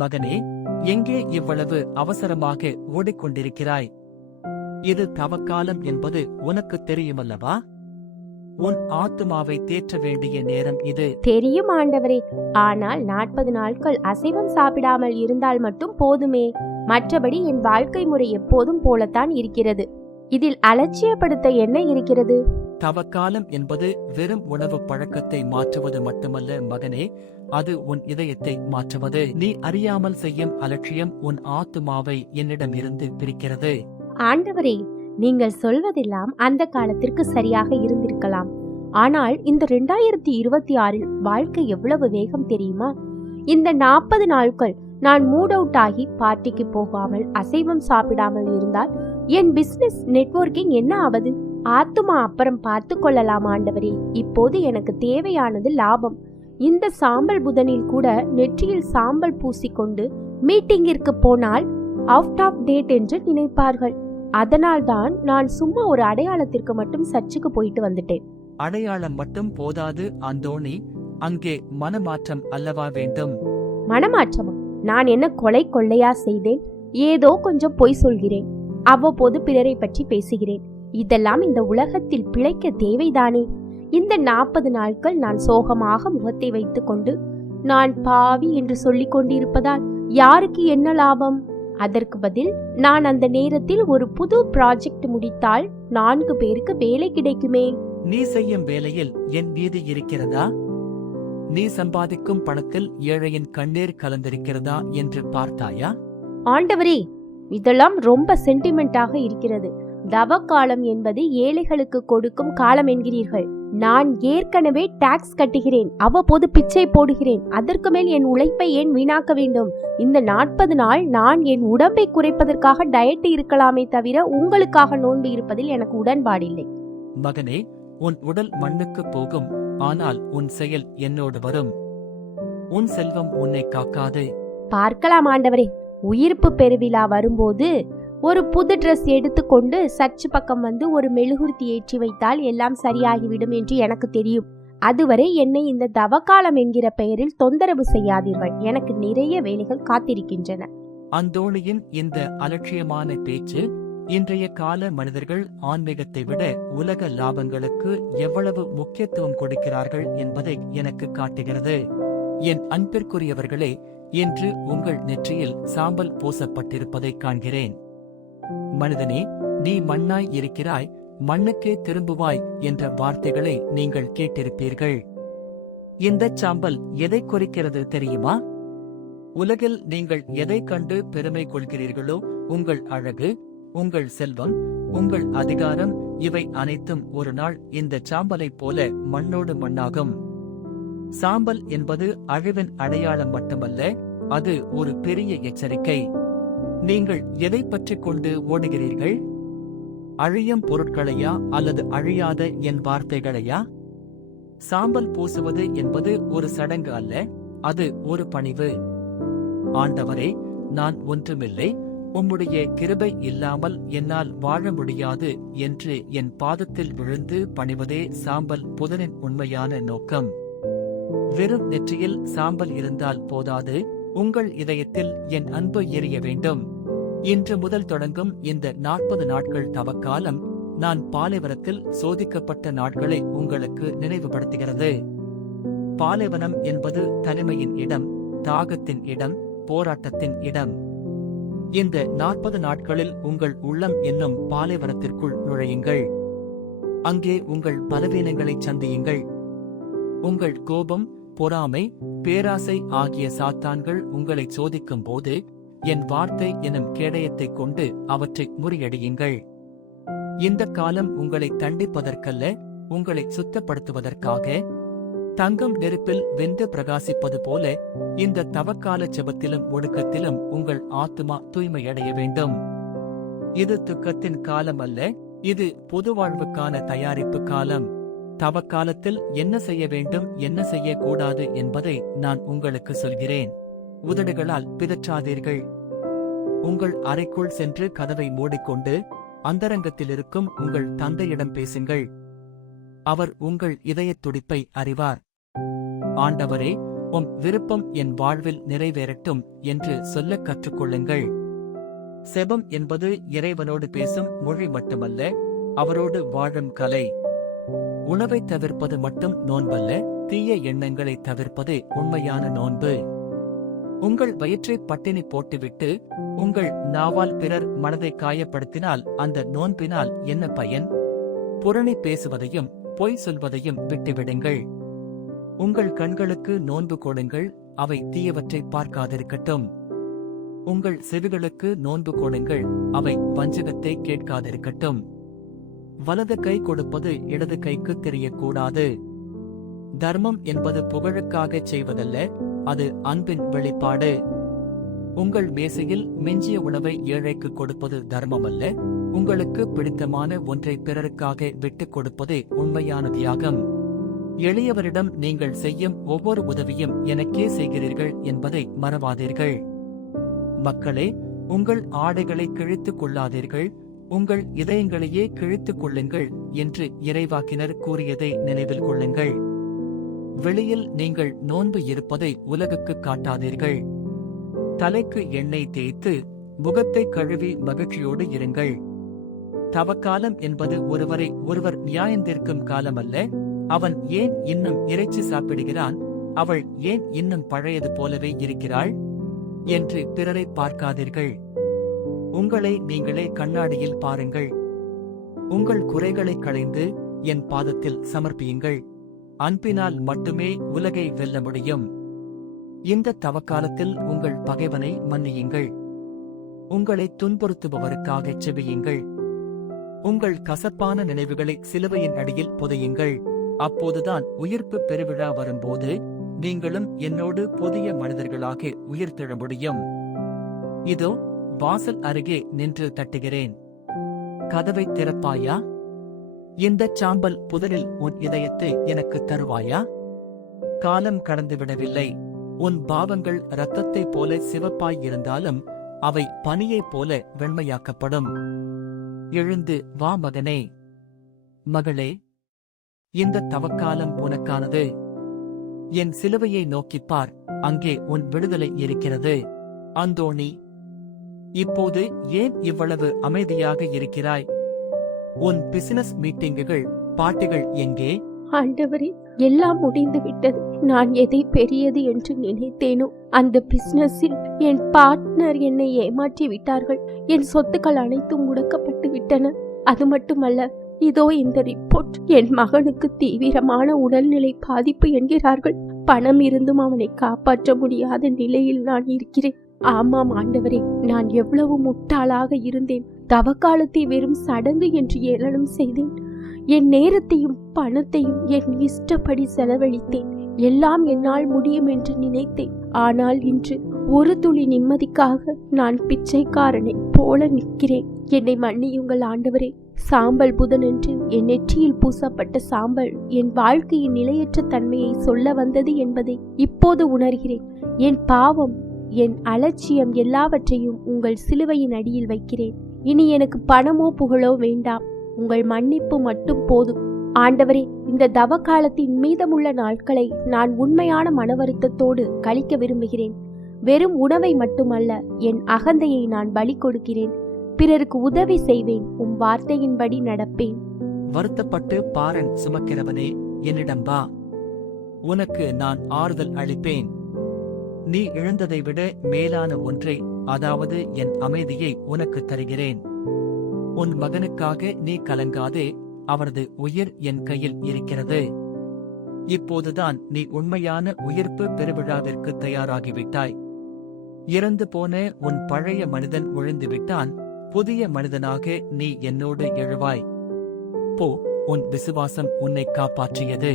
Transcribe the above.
மகனே, எங்கே இவ்வளவு அவசரமாக ஓடிக்கொண்டிருக்கிறாய்? இது தவக்காலம் என்பது உனக்கு தெரியுமல்லவா? உன் ஆத்துமாவை தேற்ற வேண்டிய நேரம் இது. தெரியும் ஆண்டவரே, ஆனால் 40 நாட்கள் அசைவம் சாப்பிடாமல் இருந்தால் மட்டும் போதுமே. மற்றபடி என் வாழ்க்கை முறை எப்போதும் போலத்தான் இருக்கிறது. இதில் அலட்சியப்படுத்த என்ன இருக்கிறது? தவக்காலம் என்பது வெறும் உணவு பழக்கத்தை மாற்றுவது மட்டுமல்ல மகனே, அது உன் இதயத்தை மாற்றுவது. நீ அறியாமல் செய்யும் அலட்சியம் உன் ஆத்துமாவை என்னிடம் இருந்து பிரிக்கிறது. ஆண்டவரே, நீங்கள் சொல்வதெல்லாம் அந்த காலத்திற்கு சரியாக இருந்திருக்கலாம். ஆனால் இந்த 2026 வாழ்க்கை எவ்வளவு வேகம் தெரியுமா? இந்த 40 நாட்கள் நான் மூட் அவுட் ஆகி பார்ட்டிக்கு போகாமல் அசைவம் சாப்பிடாமல் இருந்தால் என் பிசினஸ் நெட்வொர்க்கிங் என்ன ஆவது? ஆத்துமா அப்புறம் பார்த்து கொள்ளலாம் ஆண்டவரே. இப்போது எனக்கு தேவையானது லாபம். இந்த சாம்பல் புதனில் கூட நெற்றியில் சாம்பல் பூசிக்கொண்டு மீட்டிங்கிற்கு போனால் அவுட் ஆஃப் டேட் என்று நினைப்பார்கள். அதனால்தான் நான் சும்மா ஒரு அடையாளத்திற்கு மட்டும் சர்ச்சுக்கு போயிட்டு வந்துட்டேன். அடையாளம் மட்டும் போதாது அந்தோணி, அங்கே மனமாற்றம் அல்லவா வேண்டும்? மனமாற்றமா? நான் என்ன கொலை கொள்ளையா செய்தேன்? ஏதோ கொஞ்சம் பொய் சொல்கிறேன், அவ்வப்போது பிறரை பற்றி பேசுகிறேன். இதெல்லாம் இந்த உலகத்தில் பிழைக்க தேவைதானே? இந்த 40 நாட்கள் நான் சோகமாக முகத்தை வைத்துக் கொண்டு நான் பாவி என்று சொல்லிக் கொண்டிருப்பதால் யாருக்கு என்ன லாபம்? அதற்கு பதில் நான் அந்த நேரத்தில் ஒரு புது ப்ராஜெக்ட் முடித்தால் 4 பேருக்கு வேலை கிடைக்குமே. நீ செய்யும் வேலையில் என் நீதி இருக்கிறதா? நீ சம்பாதிக்கும் பணத்தில் ஏழையின் கண்ணீர் கலந்திருக்கிறதா என்று பார்த்தாயா? ஆண்டவரே, இதெல்லாம் ரொம்ப சென்டிமெண்டாக இருக்கிறது. தவ காலம் என்பது ஏழைகளுக்கு கொடுக்கும் காலம் என்கிறீர்கள். நான் ஏற்கனவே டாக்ஸ் கட்டுகிறேன், அவ்வப்போது பிச்சை போடுகிறேன். அதற்கு மேல் என் உழைப்பை ஏன் வீணாக்க வேண்டும்? இந்த 40 நாள் நான் என் உடம்பை குறைப்பதற்காக டயட் இருக்கலாமே தவிர உங்களுக்காக நோன்பு இருப்பதில் எனக்கு உடன்பாடில்லை. மகனே, உன் உடல் மண்ணுக்கு போகும், ஆனால் உன் செயல் என்னோடு வரும். உன் செல்வம் உன்னை காக்காது. பார்க்கலாம் ஆண்டவரே. உயிர்ப்பு பெருவிழா வரும்போது ஒரு புது ட்ரெஸ் எடுத்துக்கொண்டு சர்ச்சு பக்கம் வந்து ஒரு மெழுகுர்த்தி ஏற்றி வைத்தால் எல்லாம் சரியாகிவிடும் என்று எனக்கு தெரியும். அதுவரை என்னை இந்த தவக்காலம் என்கிற பெயரில் தொந்தரவு செய்யாதீர்கள். எனக்கு நிறைய வேலைகள் காத்திருக்கின்றன. அந்தோணியின் இந்த அலட்சியமான பேச்சு இன்றைய கால மனிதர்கள் ஆன்மீகத்தை விட உலக லாபங்களுக்கு எவ்வளவு முக்கியத்துவம் கொடுக்கிறார்கள் என்பதை எனக்கு காட்டுகிறது. என் அன்பிற்குரியவர்களே, இன்று உங்கள் நெற்றியில் சாம்பல் பூசப்பட்டிருப்பதை காண்கிறேன். மனிதனே, நீ மண்ணாய் இருக்கிறாய், மண்ணுக்கே திரும்புவாய் என்ற வார்த்தைகளை நீங்கள் கேட்டிருப்பீர்கள். இந்த சாம்பல் எதை குறிக்கிறது தெரியுமா? உலகில் நீங்கள் எதை கண்டு பெருமை கொள்கிறீர்களோ, உங்கள் அழகு, உங்கள் செல்வம், உங்கள் அதிகாரம், இவை அனைத்தும் ஒரு நாள் இந்த சாம்பலைப் போல மண்ணோடு மண்ணாகும். சாம்பல் என்பது அழிவின் அடையாளம் மட்டுமல்ல, அது ஒரு பெரிய எச்சரிக்கை. நீங்கள் எதை பற்றி கொண்டு ஓடுகிறீர்கள்? அழியும் பொருட்களையா அல்லது அழியாத என் வார்த்தைகளையா? சாம்பல் பூசுவது என்பது ஒரு சடங்கு அல்ல, அது ஒரு பணிவு. ஆண்டவரே, நான் ஒன்றுமில்லை, உம்முடைய கிருபை இல்லாமல் என்னால் வாழ முடியாது என்று என் பாதத்தில் விழுந்து பணிவதே சாம்பல் புதனின் உண்மையான நோக்கம். வெறும் நெற்றியில் சாம்பல் இருந்தால் போதாது, உங்கள் இதயத்தில் என் அன்பு எரிய வேண்டும். இன்று முதல் தொடங்கும் இந்த 40 நாட்கள் தவக்காலம் நான் பாலைவனத்தில் சோதிக்கப்பட்ட நாட்களை உங்களுக்கு நினைவுபடுத்துகிறது. பாலைவனம் என்பது தனிமையின் இடம், தாகத்தின் இடம், போராட்டத்தின் இடம். இந்த 40 நாட்களில் உங்கள் உள்ளம் என்னும் பாலைவனத்திற்குள் நுழையுங்கள். அங்கே உங்கள் பலவீனங்களை சந்தியுங்கள். உங்கள் கோபம், பொறாமை, பேராசை ஆகிய சாத்தான்கள் உங்களை சோதிக்கும் போது என் வார்த்தை எனும் கேடயத்தை கொண்டு அவற்றை முறியடியுங்கள். இந்த காலம் உங்களை தண்டிப்பதற்கல்ல, உங்களை சுத்தப்படுத்துவதற்காக. தங்கம் நெருப்பில் வெந்து பிரகாசிப்பது போல இந்த தவக்கால ஜெபத்திலும் ஒடுக்கத்திலும் உங்கள் ஆத்துமா தூய்மையடைய வேண்டும். இது துக்கத்தின் காலம் அல்ல, இது பொது வாழ்வுக்கான தயாரிப்பு காலம். தவக்காலத்தில் என்ன செய்ய வேண்டும், என்ன செய்யக்கூடாது என்பதை நான் உங்களுக்கு சொல்கிறேன். உதடுகளால் பிதற்றாதீர்கள். உங்கள் அறைக்குள் சென்று கதவை மூடிக்கொண்டு அந்தரங்கத்தில் இருக்கும் உங்கள் தந்தையிடம் பேசுங்கள். அவர் உங்கள் இதயத் துடிப்பை அறிவார். ஆண்டவரே, உம் விருப்பம் என் வாழ்வில் நிறைவேறட்டும் என்று சொல்லக் கற்றுக்கொள்ளுங்கள். செபம் என்பது இறைவனோடு பேசும் மொழி மட்டுமல்ல, அவரோடு வாழும் கலை. உணவை தவிர்ப்பது மட்டும் நோன்பல்ல, தீய எண்ணங்களை தவிர்ப்பது உண்மையான நோன்பு. உங்கள் வயிற்றை பட்டினி போட்டுவிட்டு உங்கள் நாவால் பிறர் மனதை காயப்படுத்தினால் அந்த நோன்பினால் என்ன பயன்? புரணி பேசுவதையும் பொய் சொல்வதையும் விட்டுவிடுங்கள். உங்கள் கண்களுக்கு நோன்பு கொடுங்கள், அவை தீயவற்றை பார்க்காதிருக்கட்டும். உங்கள் செவிகளுக்கு நோன்பு கொடுங்கள், அவை வஞ்சகத்தை கேட்காதிருக்கட்டும். வலது கை கொடுப்பது இடது கைக்கு தெரியக்கூடாது. தர்மம் என்பது புகழுக்காகச் செய்வதல்ல, அது அன்பின் வெளிப்பாடு. உங்கள் மேசையில் மிஞ்சிய உணவை ஏழைக்கு கொடுப்பது தர்மமல்ல, உங்களுக்கு பிடித்தமான ஒன்றை பிறருக்காக விட்டுக் கொடுப்பதே உண்மையான தியாகம். எளியவரிடம் நீங்கள் செய்யும் ஒவ்வொரு உதவியும் எனக்கே செய்கிறீர்கள் என்பதை மறவாதீர்கள். மக்களே, உங்கள் ஆடைகளை கிழித்துக் கொள்ளாதீர்கள், உங்கள் இதயங்களையே கிழித்துக் கொள்ளுங்கள் என்று இறைவாக்கினர் கூறியதை நினைவில் கொள்ளுங்கள். வெளியில் நீங்கள் நோன்பு இருப்பதை உலகுக்கு காட்டாதீர்கள். தலைக்கு எண்ணெய் தேய்த்து முகத்தை கழுவி மகிழ்ச்சியோடு இருங்கள். தவக்காலம் என்பது ஒருவரை ஒருவர் நியாயந்தீர்க்கும் காலமல்ல. அவன் ஏன் இன்னும் இறைச்சி சாப்பிடுகிறான், அவள் ஏன் இன்னும் பழையது போலவே இருக்கிறாள் என்று பிறரை பார்க்காதீர்கள். உங்களை நீங்களே கண்ணாடியில் பாருங்கள். உங்கள் குறைகளை களைந்து என் பாதத்தில் சமர்ப்பியுங்கள். அன்பினால் மட்டுமே உலகை வெல்ல முடியும். இந்த தவக்காலத்தில் உங்கள் பகைவனை மன்னியுங்கள். உங்களை துன்புறுத்துபவருக்காகச் செபியுங்கள். உங்கள் கசப்பான நினைவுகளை சிலுவையின் அடியில் புதையுங்கள். அப்போதுதான் உயிர்ப்பு பெருவிழா வரும்போது நீங்களும் என்னோடு புதிய மனிதர்களாக உயிர்த்தெழ முடியும். இதோ வாசல் அருகே நின்று தட்டுகிறேன். கதவை திறப்பாயா? இந்த சாம்பல் புதரில் உன் இதயத்தை எனக்கு தருவாயா? காலம் கடந்துவிடவில்லை. உன் பாவங்கள் இரத்தத்தைப் போல சிவப்பாய் இருந்தாலும் அவை பனியைப் போல வெண்மையாக்கப்படும். எழுந்து வா மகனே, மகளே, இந்த தவக்காலம் உனக்கானது. என் சிலுவையை நோக்கிப் பார், அங்கே உன் விடுதலை இருக்கிறது. அந்தோணி, இப்போது ஏன் இவ்வளவு அமைதியாக இருக்கிறாய்? உன் பிசினஸ் மீட்டிங்குகள், பாட்டிகள் எங்கே? ஆண்டவரே, எல்லாம் முடிந்து விட்டது. நான் எதை பெரியது என்று நினைத்தேனோ அந்த பிசினஸில் என் பார்ட்னர் என்னை ஏமாற்றி விட்டார்கள். என் சொத்துக்கள் அனைத்தும் முடக்கப்பட்டு விட்டன. அது மட்டுமல்ல, இதோ இந்த ரிப்போர்ட். என் மகனுக்கு தீவிரமான உடல்நிலை பாதிப்பு என்கிறார்கள். பணம் இருந்தும் அவனை காப்பாற்ற முடியாத நிலையில் நான் இருக்கிறேன். ஆமாம் ஆண்டவரே, நான் எவ்வளவு முட்டாளாக இருந்தேன். தவக்காலத்தை வெறும் சடங்கு என்று ஏளனம் செய்தேன். என் நேரத்தையும் பணத்தையும் என் இஷ்டப்படி செலவழித்தேன். எல்லாம் என்னால் முடியும் என்று நினைத்தேன். ஆனால் இன்று ஒரு துளி நிம்மதிக்காக நான் பிச்சைக்காரனை போல நிற்கிறேன். என்னை மன்னியுங்கள் ஆண்டவரே. சாம்பல் புதனன்று என் நெற்றியில் பூசப்பட்ட சாம்பல் என் வாழ்க்கையின் நிலையற்ற தன்மையை சொல்ல வந்தது என்பதை இப்போது உணர்கிறேன். என் பாவம், என் அலட்சியம் எல்லாவற்றையும் உங்கள் சிலுவையின் அடியில் வைக்கிறேன். இனி எனக்கு பணமோ புகழோ வேண்டாம், உங்கள் மன்னிப்பு மட்டும் போதும். ஆண்டவரே, இந்த தவ காலத்தின் மீதமுள்ள நாட்களை நான் உண்மையான மனவருத்தத்தோடு கழிக்க விரும்புகிறேன். வெறும் உணவை மட்டுமல்ல, என் அகந்தையை நான் பலி கொடுக்கிறேன். பிறருக்கு உதவி செய்வேன், உம் வார்த்தையின்படி நடப்பேன். வருத்தப்பட்டு பாரன் சுமக்கிறவனே, என்னிடம் வா, உனக்கு நான் ஆறுதல் அளிப்பேன். நீ இழந்ததை விட மேலான ஒன்றை, அதாவது என் அமைதியை உனக்கு தருகிறேன். உன் மகனுக்காக நீ கலங்காதே, அவரது உயிர் என் கையில் இருக்கிறது. இப்போதுதான் நீ உண்மையான உயிர்ப்பு பெருவிழாவிற்கு தயாராகிவிட்டாய். இறந்து போன உன் பழைய மனிதன் ஒழிந்துவிட்டான். புதிய மனிதனாக நீ என்னோடு எழுவாய். போ, உன் விசுவாசம் உன்னை காப்பாற்றியது.